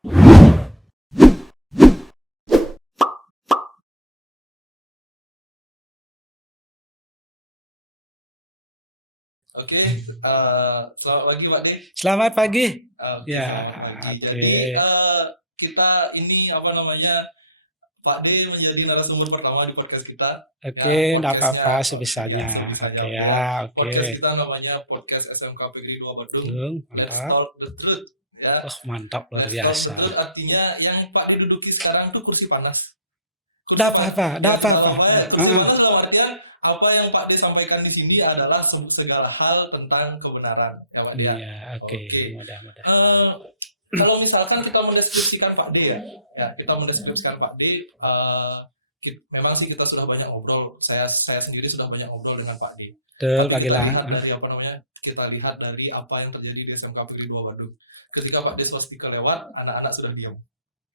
Oke, selamat pagi Pak De. Selamat pagi. Oke, Ya, selamat pagi. oke. Jadi kita ini apa namanya, Pak D menjadi narasumber pertama di podcast kita. Ya, Oke, enggak apa-apa podcastnya ya sebisanya. sebisanya Oke oke ya. ya, oke. Podcast kita namanya podcast SMK Negeri 2 Bandung. Let's Mantap. talk the truth. Ya, Oh, mantap luar let's talk the biasa. truth artinya yang Pak D duduki sekarang tuh kursi panas. Kursi Enggak panas. apa-apa, enggak Ya, apa-apa. kursi panas dalam artian apa yang Pak D sampaikan di sini adalah segala hal tentang kebenaran, ya Pak D ya. Iya, oke. Oke. Mudah-mudahan. Kalau misalkan kita mendeskripsikan Pak D ya kita mendeskripsikan Pak D, memang sih kita sudah banyak ngobrol. Saya sendiri sudah banyak ngobrol dengan Pak D. Betul, Tapi Pak kita Gilang. lihat dari apa namanya? Kita lihat dari apa yang terjadi di SMK Negeri 2 Bandung. Ketika Pak D Swastika lewat, anak-anak sudah diam.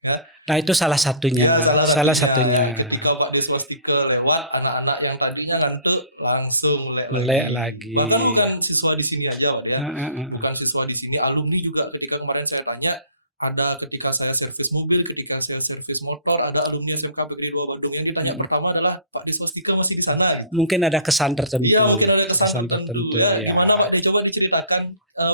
Ya. Nah, itu salah satunya. Ya, salah satunya. Ya. Ketika Pak D Swastika lewat, anak-anak yang tadinya ngantuk langsung melek lagi. Bahkan bukan siswa di sini aja, Pak ya. Bukan siswa di sini, alumni juga. Ketika kemarin saya tanya, ada ketika saya servis mobil, ketika saya servis motor, ada alumni SMK Negeri 2 Bandung yang ditanya pertama adalah Pak D Swastika masih di sana. Mungkin ada kesan tertentu. Iya, mungkin ada kesan tertentu. Ya. Ya. Gimana Pak D, coba diceritakan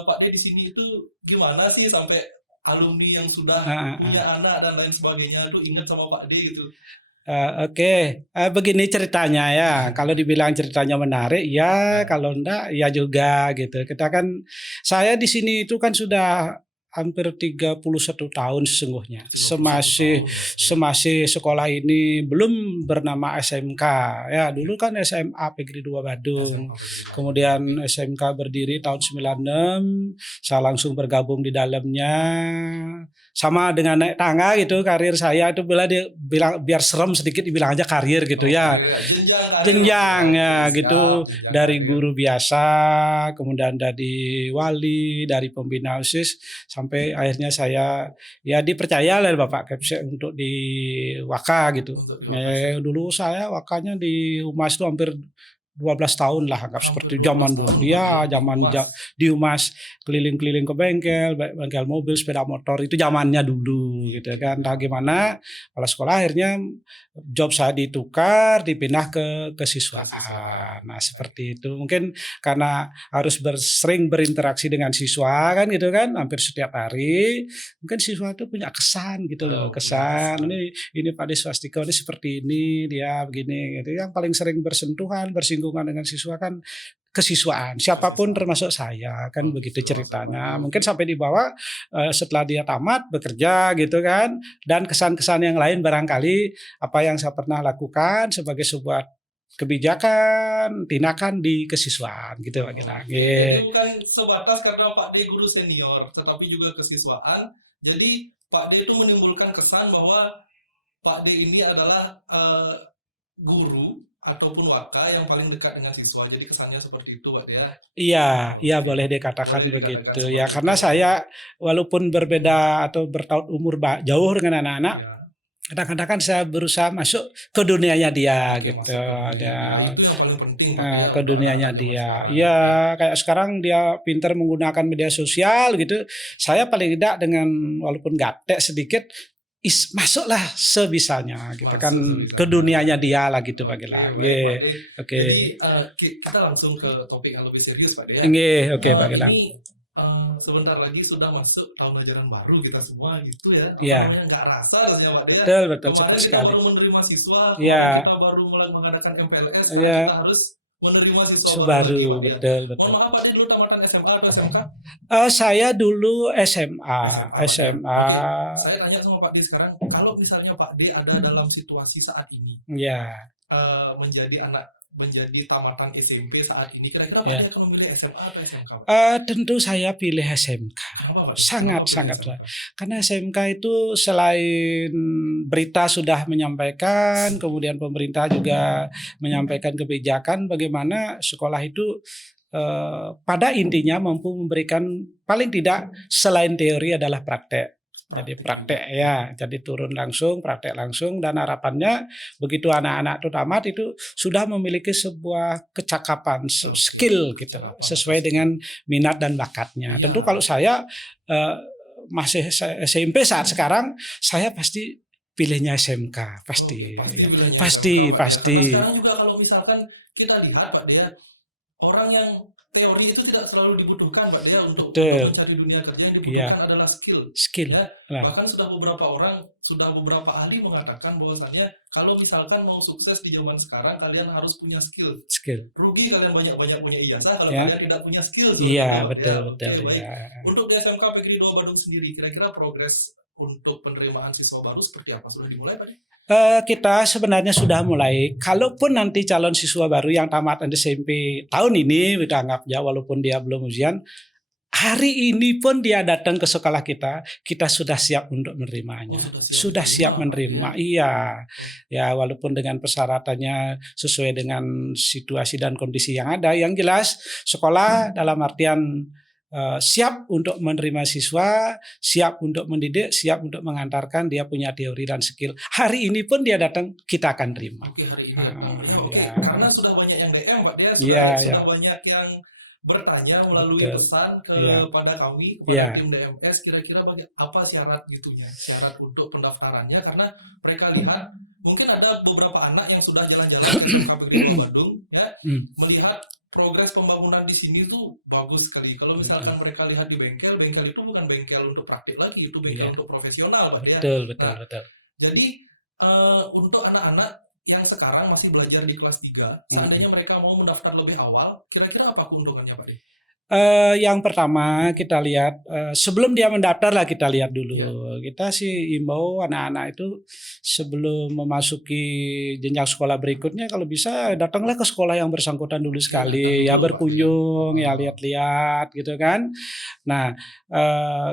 Pak D di sini itu gimana sih sampai alumni yang sudah punya anak dan lain sebagainya tuh ingat sama Pak D gitu. Oke. Begini ceritanya ya. Kalau dibilang ceritanya menarik, ya. Kalau enggak, ya juga gitu. Kita kan, saya di sini itu kan sudah hampir 31 tahun sesungguhnya. Semasih sekolah ini belum bernama SMK. Ya, dulu kan SMA Negeri 2 Bandung. Kemudian SMK berdiri tahun 96. Saya langsung bergabung di dalamnya. Sama dengan naik tangga gitu, karir saya itu bilang biar serem sedikit dibilang aja karir gitu ya. Jenjang ya gitu, dari guru biasa, kemudian dari wali, dari pembina OSIS, sampai akhirnya saya ya dipercaya oleh Bapak Kepse untuk di Waka gitu. Dulu saya Wakanya di Humas itu hampir 12 tahun lah, anggap seperti zaman dulu. Ya, zaman di Humas, keliling-keliling ke bengkel mobil, sepeda motor, itu zamannya dulu gitu kan. Nah, gimana kalau sekolah akhirnya job saya ditukar, dipindah ke kesiswaan. Nah, seperti itu. Mungkin karena harus sering berinteraksi dengan siswa kan gitu kan, hampir setiap hari. Mungkin siswa itu punya kesan gitu loh, kesan. Ini Pak D Swastika ini seperti ini, dia begini gitu. Yang paling sering bersentuhan, bersinggungan dengan siswa kan kesiswaan, siapapun termasuk saya kan begitu ceritanya. Mungkin sampai di bawah setelah dia tamat bekerja gitu kan, dan kesan-kesan yang lain barangkali apa yang saya pernah lakukan sebagai sebuah kebijakan, tindakan di kesiswaan gitu Pak Gilang. Jadi bukan sebatas karena Pak D guru senior, tetapi juga kesiswaan. Jadi Pak D itu menimbulkan kesan bahwa Pak D ini adalah guru ataupun waka yang paling dekat dengan siswa. Jadi kesannya seperti itu, Pak ya. Iya, boleh dikatakan begitu ya. Karena saya walaupun berbeda atau bertahun umur jauh dengan anak-anak, kadang-kadang kan saya berusaha masuk ke dunianya dia gitu. Itu yang paling penting. Ke dunianya dia. Iya, kayak sekarang dia pintar menggunakan media sosial gitu. Saya paling tidak dengan walaupun gaptek sedikit, masuklah sebisanya gitu kan ke dunianya dia lah gitu Pak Gilang. Oke. Jadi kita langsung ke topik yang lebih serius Pak ya. Oke Pak Gilang. Ini sebentar lagi sudah masuk tahun ajaran baru kita semua gitu ya. Iya. Nggak rasa rasanya Pak ya. Betul cepat sekali. Kita baru menerima siswa, kita baru mulai mengadakan MPLS, kita harus menerima siswa baru. Betul. Mohon maaf Pak, dulu tamatan SMA atau SMK? Saya dulu SMA. Oke. Saya tanya sama Pak D sekarang, kalau misalnya Pak D ada dalam situasi saat ini, menjadi tamatan SMP saat ini, kira-kira Pak D akan memilih SMA atau SMK? Tentu saya pilih SMK. Sangat. Karena SMK itu selain berita sudah menyampaikan, kemudian pemerintah juga menyampaikan kebijakan bagaimana sekolah itu pada intinya mampu memberikan paling tidak selain teori adalah praktek. Jadi praktek ya, jadi turun langsung, praktek langsung, dan harapannya begitu anak-anak itu tamat itu sudah memiliki sebuah kecakapan, skill gitu, sesuai dengan minat dan bakatnya. Tentu kalau saya masih SMP saat sekarang, saya pasti pilihnya SMK, pasti. Pasti Ya. bilangnya Pasti, SMK, Pak Dea. pasti. Karena sekarang juga kalau misalkan kita lihat Pak Dea, orang yang teori itu tidak selalu dibutuhkan Pak Dea untuk Betul. mencari dunia kerja, yang Iya. dibutuhkan adalah skill. Skill. Ya, Nah, bahkan sudah beberapa ahli mengatakan bahwasannya kalau misalkan mau sukses di zaman sekarang, kalian harus punya skill. skill. Rugi kalian banyak-banyak punya ijazah kalau Ya. kalian tidak punya skill. Iya, Pak betul, Dea. betul. Oke, baik. Ya. Untuk di SMK PGRI 2 Bandung sendiri, kira-kira progres untuk penerimaan siswa baru seperti apa? Sudah dimulai Pak Dea? Kita sebenarnya sudah mulai. Kalaupun nanti calon siswa baru yang tamat SMP tahun ini, kita anggap ya, walaupun dia belum ujian, hari ini pun dia datang ke sekolah kita sudah siap untuk menerimanya. Sudah siap menerima. Iya. Ya, walaupun dengan persyaratannya sesuai dengan situasi dan kondisi yang ada. Yang jelas sekolah dalam artian siap untuk menerima siswa, siap untuk mendidik, siap untuk mengantarkan, dia punya teori dan skill. Hari ini pun dia datang, kita akan terima. Oke, hari ini. Oke, Ya. karena sudah banyak yang DM Pak Dea, Iya, sudah banyak yang bertanya melalui Betul. pesan Iya. kepada kami, Iya. kepada tim DMS, kira-kira apa syarat gitunya, syarat untuk pendaftarannya, karena mereka lihat mungkin ada beberapa anak yang sudah jalan-jalan ke SMK PGRI 2 Bandung, ya, melihat progres pembangunan di sini tuh bagus sekali. Kalau misalkan mereka lihat di bengkel itu bukan bengkel untuk praktik lagi, itu bengkel Iya. untuk profesional, Pak Dea. Betul. Jadi untuk anak-anak yang sekarang masih belajar di kelas 3, seandainya mereka mau mendaftar lebih awal, kira-kira apa keuntungannya Pak Dea? Yang pertama kita lihat sebelum dia mendaftar lah, kita lihat dulu. Kita sih imbau anak-anak itu sebelum memasuki jenjang sekolah berikutnya, kalau bisa datanglah ke sekolah yang bersangkutan dulu sekali, ya berkunjung, ya lihat-lihat gitu kan. Nah,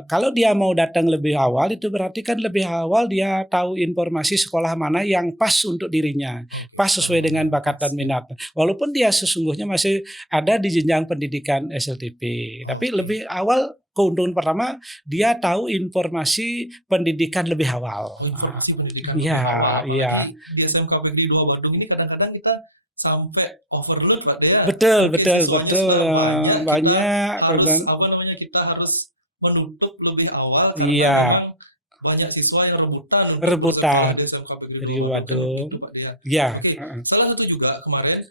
kalau dia mau datang lebih awal, itu berarti kan lebih awal dia tahu informasi sekolah mana yang pas untuk dirinya, pas sesuai dengan bakat dan minat. Walaupun dia sesungguhnya masih ada di jenjang pendidikan SLTP, tapi lebih awal, keuntungan pertama dia tahu informasi pendidikan lebih awal. Informasi pendidikan Iya, lebih awal. iya. Apalagi di SMK PGRI 2 Bandung ini kadang-kadang kita sampai overload Pak Dea. Betul. Siswanya sudah Banyak. Kita harus menutup lebih awal karena Iya. memang banyak siswa yang rebutan untuk bersekolah di SMK PGRI 2 Bandung. Gitu, Pak Dea. Iya. Oke, salah satu juga kemarin,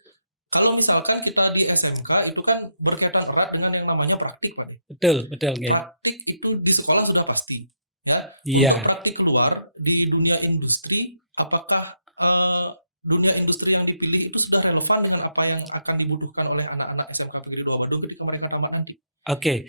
kalau misalkan kita di SMK itu kan berkaitan erat dengan yang namanya praktik, Pak Dea. Betul. Praktik itu di sekolah sudah pasti, ya. Iya. Untuk praktik keluar di dunia industri, apakah dunia industri yang dipilih itu sudah relevan dengan apa yang akan dibutuhkan oleh anak-anak SMK PGRI 2 Bandung ketika mereka tamat nanti? Oke,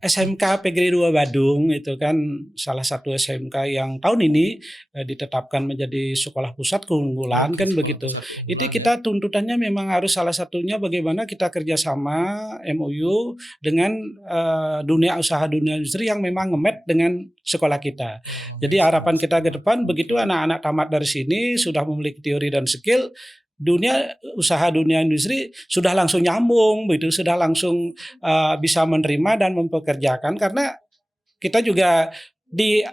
SMK PGRI 2 Bandung itu kan salah satu SMK yang tahun ini ditetapkan menjadi sekolah pusat keunggulan, kan begitu. Itu kita tuntutannya memang harus salah satunya bagaimana kita kerjasama MOU dengan dunia usaha, dunia industri yang memang ngemet dengan sekolah kita. Jadi harapan kita ke depan, begitu anak-anak tamat dari sini sudah memiliki teori dan skill, dunia usaha, dunia industri sudah langsung nyambung, begitu, sudah langsung bisa menerima dan mempekerjakan, karena kita juga di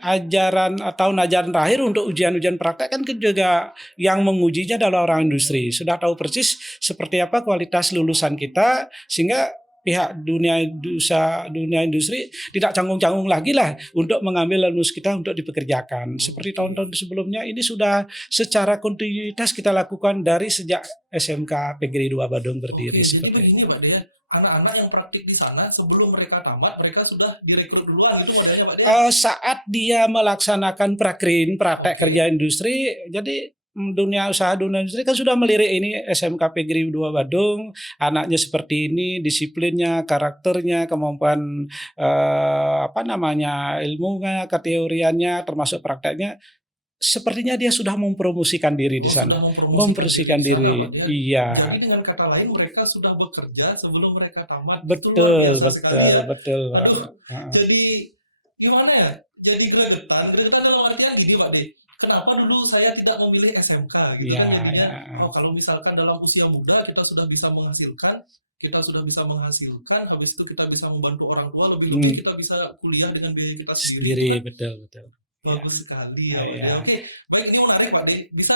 tahun ajaran terakhir untuk ujian-ujian praktek kan juga yang mengujinya adalah orang industri, sudah tahu persis seperti apa kualitas lulusan kita, sehingga pihak dunia usaha, dunia industri tidak canggung-canggung lagi lah untuk mengambil lulus kita untuk dipekerjakan. Seperti tahun-tahun sebelumnya, ini sudah secara kontinuitas kita lakukan dari sejak SMK PGRI 2 Bandung berdiri. Jadi begini Pak Dea, anak-anak yang praktik di sana sebelum mereka tamat, mereka sudah direkrut duluan, itu modalnya Pak Dea? Saat dia melaksanakan praktek kerja industri, jadi dunia usaha, dunia industri kan sudah melirik ini SMK PGRI 2 Bandung, anaknya seperti ini, disiplinnya, karakternya, kemampuan ilmunya, keteoriannya, termasuk prakteknya. Sepertinya dia sudah mempromosikan diri di sana. Mempromosikan diri. Iya. Jadi dengan kata lain mereka sudah bekerja sebelum mereka tamat. Betul. Aduh, jadi gimana ya? Jadi gregetan dalam artian gini Pak De. Kenapa dulu saya tidak memilih SMK gitu kan jadinya. Kalau misalkan dalam usia muda kita sudah bisa menghasilkan, habis itu kita bisa membantu orang tua, lebih-lebih kita bisa kuliah dengan biaya kita sendiri. Betul. Ya. Bagus sekali ya Pak De. Ya. Oke, baik, ini menarik Pak De. Bisa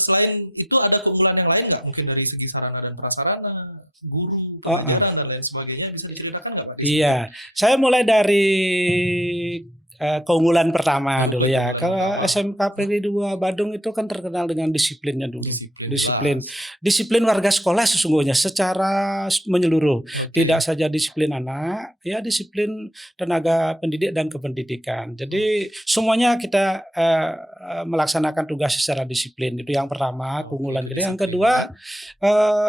selain itu ada keunggulan yang lain nggak? Mungkin dari segi sarana dan prasarana, guru, Oh, pembelajaran dan lain sebagainya, bisa diceritakan nggak Pak De? iya, saya mulai dari keunggulan pertama dulu ya. Keunggulan Kalau pertama. SMK Negeri 2 Badung itu kan terkenal dengan disiplinnya dulu. Disiplin. Disiplin warga sekolah sesungguhnya secara menyeluruh. Oke. Tidak saja disiplin anak, ya disiplin tenaga pendidik dan kependidikan. Jadi semuanya kita melaksanakan tugas secara disiplin. Itu yang pertama, keunggulan kita. Yang kedua,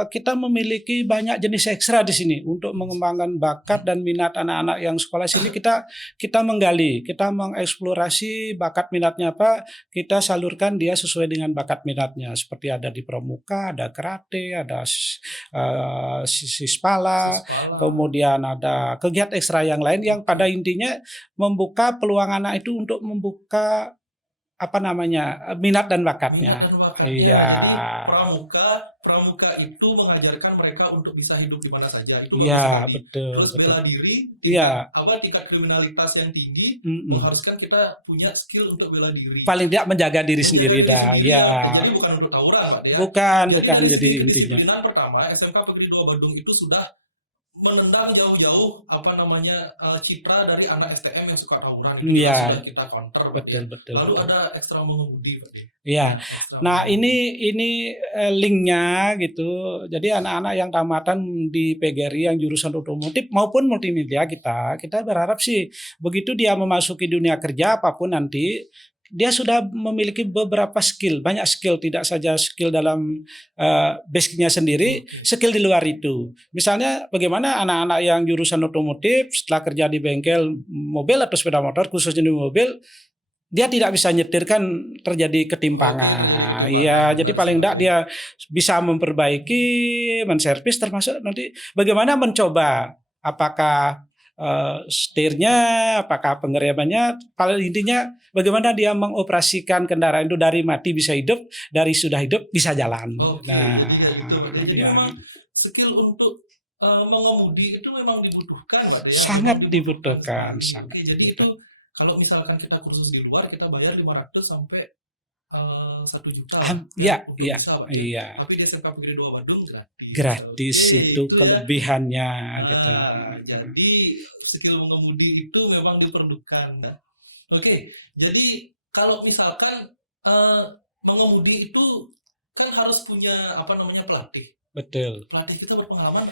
kita memiliki banyak jenis ekstra di sini untuk mengembangkan bakat dan minat anak-anak yang sekolah sini. Kita menggali, kita mengeksplorasi bakat minatnya apa, kita salurkan dia sesuai dengan bakat minatnya. Seperti ada di pramuka, ada karate, ada sispala, kemudian ada kegiatan ekstra yang lain yang pada intinya membuka peluang anak itu untuk membuka minat dan bakatnya. Iya. Jadi pramuka itu mengajarkan mereka untuk bisa hidup di mana saja. Itu Iya, bagus. betul. Terus bela diri, Iya. tingkat kriminalitas yang tinggi mengharuskan kita punya skill untuk bela diri. Paling tidak menjaga diri sendiri dah. Ya. Jadi bukan untuk tawuran, Pak ya. Bukan Jadi jadi intinya. kedisiplinan pertama, SMK Negeri 2 Badung itu sudah menendang jauh-jauh citra dari anak STM yang suka tawuran. Itu sudah kita counter, Pak ya. Betul. Lalu ada ekstra mengemudi, Pak ya. Iya. Nah, ini linknya gitu. Jadi anak-anak yang tamatan di PGRI yang jurusan otomotif maupun multimedia kita berharap sih begitu dia memasuki dunia kerja apapun nanti dia sudah memiliki beberapa skill, banyak skill, tidak saja skill dalam basicnya sendiri, skill di luar itu. Misalnya bagaimana anak-anak yang jurusan otomotif setelah kerja di bengkel mobil atau sepeda motor, khususnya di mobil, dia tidak bisa nyetir kan terjadi ketimpangan. Iya, jadi paling enggak dia bisa memperbaiki, menservis, termasuk nanti bagaimana mencoba apakah setirnya, apakah pengeremannya, paling intinya bagaimana dia mengoperasikan kendaraan itu dari mati bisa hidup, dari sudah hidup bisa jalan. Jadi memang skill untuk mengemudi itu memang dibutuhkan, Pak ya. Sangat dibutuhkan. Jadi itu kalau misalkan kita kursus di luar kita bayar 500 sampai 1 juta. Iya. Tapi di SMK Negeri 2 Badung gratis. Gratis itu kelebihannya gitu. Jadi skill mengemudi itu memang diperlukan. Oke, jadi kalau misalkan mengemudi itu kan harus punya pelatih. Betul. Pelatih kita berpengalaman.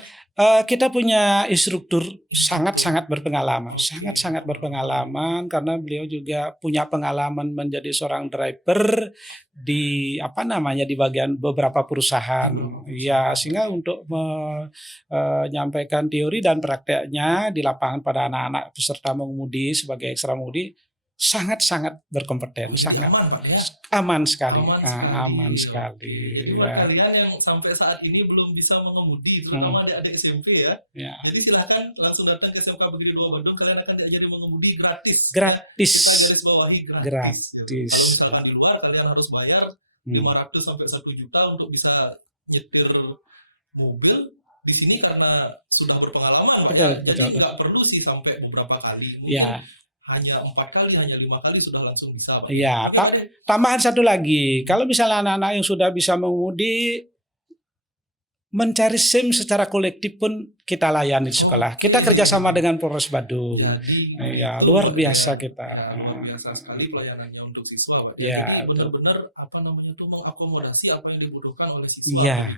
Kita punya instruktur sangat-sangat berpengalaman, sangat-sangat berpengalaman karena beliau juga punya pengalaman menjadi seorang driver di di bagian beberapa perusahaan. Ya, sehingga untuk menyampaikan teori dan prakteknya di lapangan pada anak-anak peserta mengemudi sebagai ekstra mengemudi sangat-sangat berkompeten, sangat aman sekali. Jadi buat kalian yang sampai saat ini belum bisa mengemudi, terutama adik-adik SMP ya. Jadi silahkan langsung datang ke SMK Negeri 2 Badung, kalian akan diajari mengemudi gratis. Gratis. Kita garis bawahi gratis. Kalau misalkan di luar kalian harus bayar 500 sampai 1 juta untuk bisa nyetir mobil. Di sini karena sudah berpengalaman, jadi nggak perlu sih sampai beberapa kali. Mungkin hanya 4 kali, hanya 5 kali sudah langsung bisa. Iya. Tambahan satu lagi, kalau misalnya anak-anak yang sudah bisa mengemudi, mencari SIM secara kolektif pun kita layani di sekolah. Kita kerjasama dengan Polres Badung. Ya, luar biasa kita. Luar biasa sekali pelayanannya untuk siswa, Pak. Jadi benar-benar mengakomodasi apa yang dibutuhkan oleh siswa.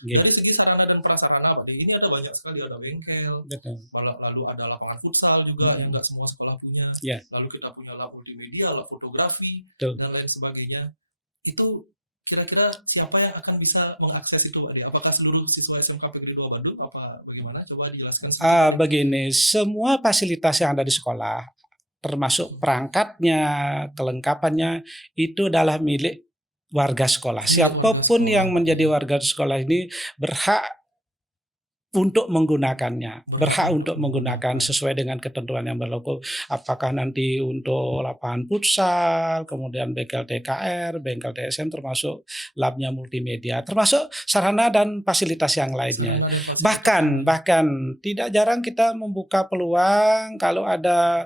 Dari segi sarana dan prasarana, Pak, ini ada banyak sekali, ada bengkel, lalu ada lapangan futsal juga yang nggak semua sekolah punya. Lalu kita punya lab multimedia, lab fotografi, dan lain sebagainya. Itu kira-kira siapa yang akan bisa mengakses itu, Pak? Apakah seluruh siswa SMK Negeri 2 Badung? Apa bagaimana? Coba dijelaskan. Begini, semua fasilitas yang ada di sekolah, termasuk perangkatnya, kelengkapannya, itu adalah milik warga sekolah. Siapapun yang menjadi warga sekolah ini berhak untuk menggunakannya, berhak untuk menggunakan sesuai dengan ketentuan yang berlaku. Apakah nanti untuk lapangan futsal, kemudian bengkel TKR, bengkel TSM, termasuk labnya multimedia, termasuk sarana dan fasilitas yang lainnya. Sarana dan fasilitas. Bahkan tidak jarang kita membuka peluang kalau ada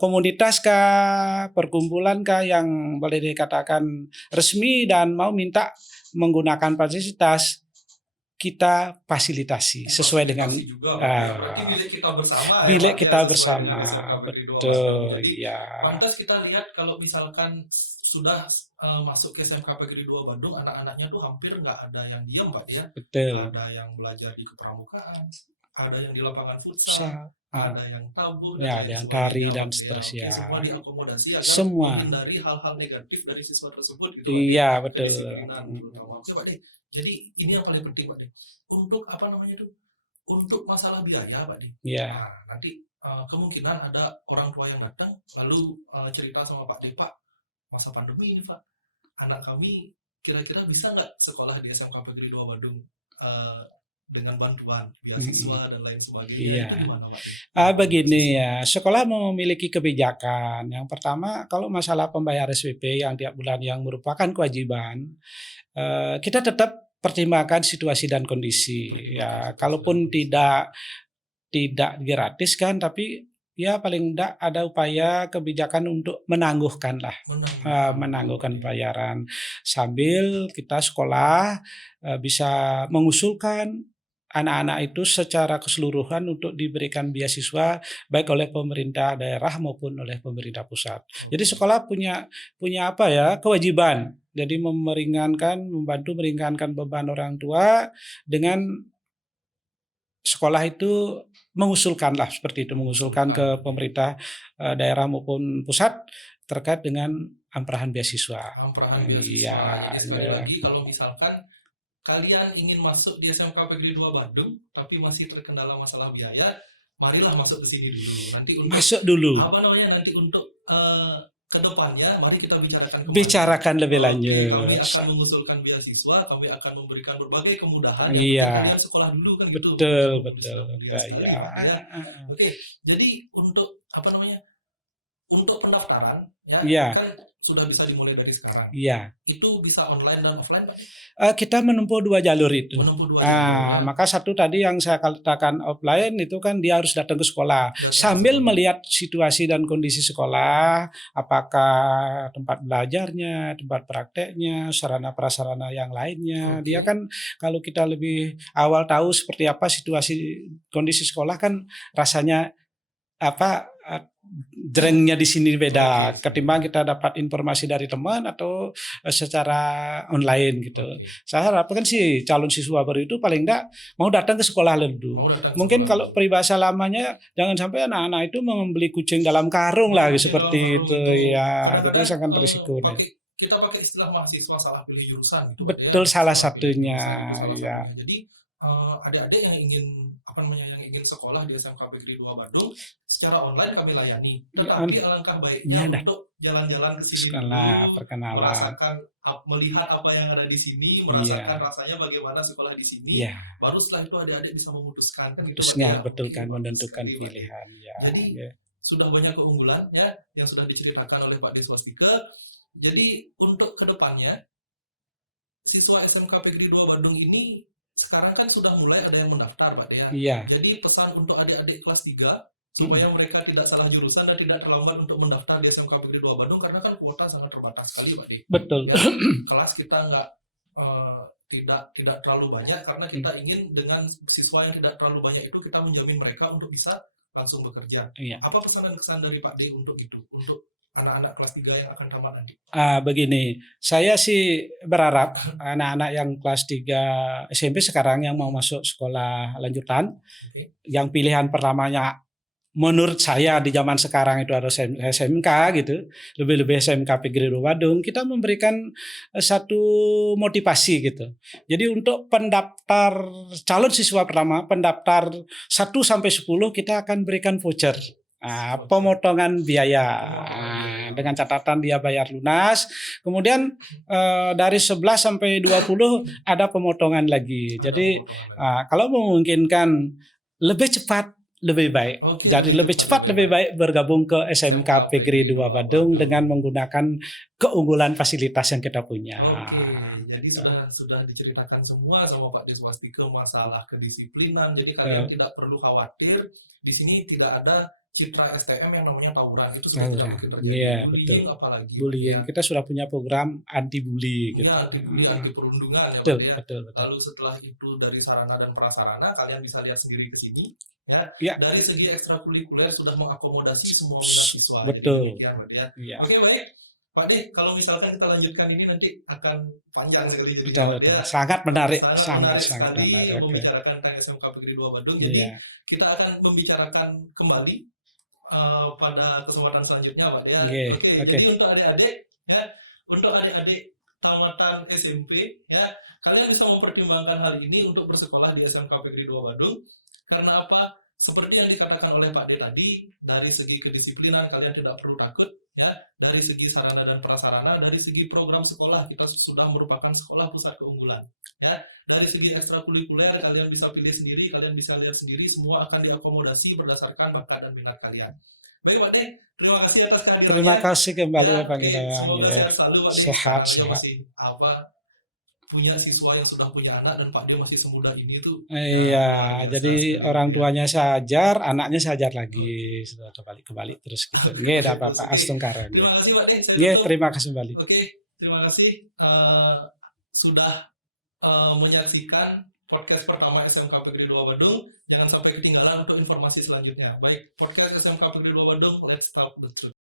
komunitas kah, perkumpulan kah yang boleh dikatakan resmi dan mau minta menggunakan fasilitas, kita fasilitasi sesuai dengan Fasilitasi juga, ya, berarti milik kita bersama milik Pak, kita sesuai bersama, dengan SMK Negeri 2 Bandung. betul, Jadi ya, pantas kita lihat kalau misalkan sudah masuk ke SMK Negeri 2 Bandung, anak-anaknya tuh hampir nggak ada yang diam Pak ya. betul. Ada yang belajar di kepramukaan, ada yang di lapangan futsal, Futsal, ada yang tabuh, ya, dan ada lain yang tari sebagainya, dan Pak, ya. seterusnya. Oke, semua diakomodasi agar Semua. menghindari hal-hal negatif dari siswa tersebut gitu Pak. Iya, betul. Kedisiplinan terutama. Oke Pak De, jadi ini yang paling penting Pak De. Untuk apa namanya tuh? Untuk masalah biaya Pak De. Iya. Nah, nanti kemungkinan ada orang tua yang datang lalu cerita sama Pak De, Pak, masa pandemi ini Pak, anak kami kira-kira bisa nggak sekolah di SMK Negeri 2 Bandung dengan bantuan beasiswa dan lain sebagainya. Iya. Itu gimana Pak De? Begini ya, sekolah memiliki kebijakan. Yang pertama, kalau masalah pembayar SPP yang tiap bulan yang merupakan kewajiban, kita tetap pertimbangkan situasi dan kondisi. Ya, kalaupun tidak gratis kan, tapi ya paling tidak ada upaya kebijakan untuk menangguhkan lah, menangguhkan bayaran sambil kita sekolah bisa mengusulkan anak-anak itu secara keseluruhan untuk diberikan beasiswa baik oleh pemerintah daerah maupun oleh pemerintah pusat. Jadi sekolah punya apa ya, kewajiban. Jadi membantu meringankan beban orang tua dengan sekolah itu mengusulkanlah seperti itu, mengusulkan ke pemerintah daerah maupun pusat terkait dengan amperahan beasiswa. Amperahan beasiswa. Jadi sekali lagi kalau misalkan kalian ingin masuk di SMK Negeri 2 Bandung tapi masih terkendala masalah biaya, marilah masuk ke sini dulu. Nanti untuk masuk dulu. Apa namanya nanti untuk kedepannya, mari kita bicarakan kembali. Bicarakan lebih lanjut. Kami akan mengusulkan beasiswa, kami akan memberikan berbagai kemudahan. Iya. Kalian sekolah dulu kan betul, gitu. Betul. Ya. Oke, jadi untuk apa namanya? Untuk pendaftaran ya, kan sudah bisa dimulai dari sekarang. Iya. Itu bisa online dan offline Pak? Kita menempuh 2 jalur itu. Maka satu tadi yang saya katakan offline itu kan dia harus datang ke sekolah sambil melihat situasi dan kondisi sekolah, apakah tempat belajarnya, tempat prakteknya, sarana prasarana yang lainnya. Dia kan kalau kita lebih awal tahu seperti apa situasi kondisi sekolah kan rasanya apa jerengnya di sini beda ketimbang kita dapat informasi dari teman atau secara online gitu. Saya harapkan sih calon siswa baru itu paling enggak mau datang ke sekolah dulu. Mungkin kalau peribahasa lamanya jangan sampai anak-anak itu membeli kucing dalam karung lah seperti itu ya. Jadi sangat berisiko. Kita pakai istilah mahasiswa salah pilih jurusan gitu. Betul ya. Salah satunya ya. Jadi adik-adik yang ingin sekolah di SMK Negeri 2 Bandung secara online kami layani. Tetapi alangkah baiknya untuk jalan-jalan ke sini dulu, merasakan, melihat apa yang ada di sini, merasakan rasanya bagaimana sekolah di sini. Baru setelah itu adik-adik bisa memutuskan kan gitu. Betul kan, menentukan pilihan. Jadi sudah banyak keunggulan ya yang sudah diceritakan oleh Pak Deswastike. Jadi untuk kedepannya siswa SMK Negeri 2 Bandung ini sekarang kan sudah mulai ada yang mendaftar Pak De. Iya. Jadi pesan untuk adik-adik kelas 3 supaya mereka tidak salah jurusan dan tidak terlambat untuk mendaftar di SMK Negeri 2 Bandung karena kan kuota sangat terbatas sekali Pak De. Betul. Ya, kelas kita tidak terlalu banyak karena kita ingin dengan siswa yang tidak terlalu banyak itu kita menjamin mereka untuk bisa langsung bekerja. Iya. Apa pesan dan kesan dari Pak De untuk itu? Untuk anak-anak kelas 3 yang akan tamat nanti? Begini, saya sih berharap anak-anak yang kelas 3 SMP sekarang yang mau masuk sekolah lanjutan, yang pilihan pertamanya menurut saya di zaman sekarang itu ada SMK gitu, lebih-lebih SMK Negeri 2 Bandung, kita memberikan satu motivasi gitu. Jadi untuk pendaftar calon siswa pertama, pendaftar 1 sampai 10 kita akan berikan voucher. Pemotongan biaya. dengan catatan dia bayar lunas. Kemudian dari 11 sampai 20 ada pemotongan lagi. Ada Jadi pemotongan lagi. kalau memungkinkan lebih cepat lebih baik. Oke, Jadi lebih cepat lebih baik bergabung ke SMK Negeri 2 Badung dengan menggunakan keunggulan fasilitas yang kita punya. Oke, jadi sudah diceritakan semua sama Pak Deswastike masalah kedisiplinan. Jadi kalian tidak perlu khawatir. Di sini tidak ada citra STM yang namanya tawuran. Itu sudah tidak mungkin terjadi. Iya, Bullying betul. apalagi. Bullying. Ya. Kita sudah punya program anti bully gitu. Ya, anti bully, anti perundungan ya, Betul, Pak ya. betul. Lalu setelah itu dari sarana dan prasarana, kalian bisa lihat sendiri ke sini. Ya, Ya. dari segi ekstrakurikuler sudah mengakomodasi semua minat siswa. Betul. Jadi demikian, Pak ya. Ya. Oke, baik. Pak De, kalau misalkan kita lanjutkan ini nanti akan panjang sekali jadi Betul, Pak betul. De. Sangat menarik, Sangat sangat sekali menarik. Oke. membicarakan tentang SMK Negeri 2 Badung. Jadi Iya. kita akan membicarakan kembali pada kesempatan selanjutnya, Pak De. Oke. Jadi untuk adik-adik ya, untuk adik-adik tamatan SMP ya, kalian bisa mempertimbangkan hal ini untuk bersekolah di SMK Negeri 2 Badung. Karena apa? Seperti yang dikatakan oleh Pak D tadi, dari segi kedisiplinan kalian tidak perlu takut ya, dari segi sarana dan prasarana, dari segi program sekolah kita sudah merupakan sekolah pusat keunggulan ya. Dari segi ekstrakurikuler kalian bisa pilih sendiri, kalian bisa lihat sendiri, semua akan diakomodasi berdasarkan bakat dan minat kalian. Baik Pak D, terima kasih atas kehadirannya. Terima kasih kembali ya, Pak Gita. semoga sehat selalu Pak D. Sehat, Karena sehat. masih punya siswa yang sudah punya anak dan Pak dia masih semudah ini tuh. Iya, jadi orang tuanya saya ajar, anaknya saya ajar lagi, sudah kembali terus gitu. Nggih, tidak apa-apa, astungkara. Terima kasih Pak Deng. Nggih, terima kasih kembali. Oke, terima kasih sudah menyaksikan podcast pertama SMK Negeri 2 Badung. Jangan sampai ketinggalan untuk informasi selanjutnya. Baik, podcast SMK Negeri 2 Badung, let's talk the truth.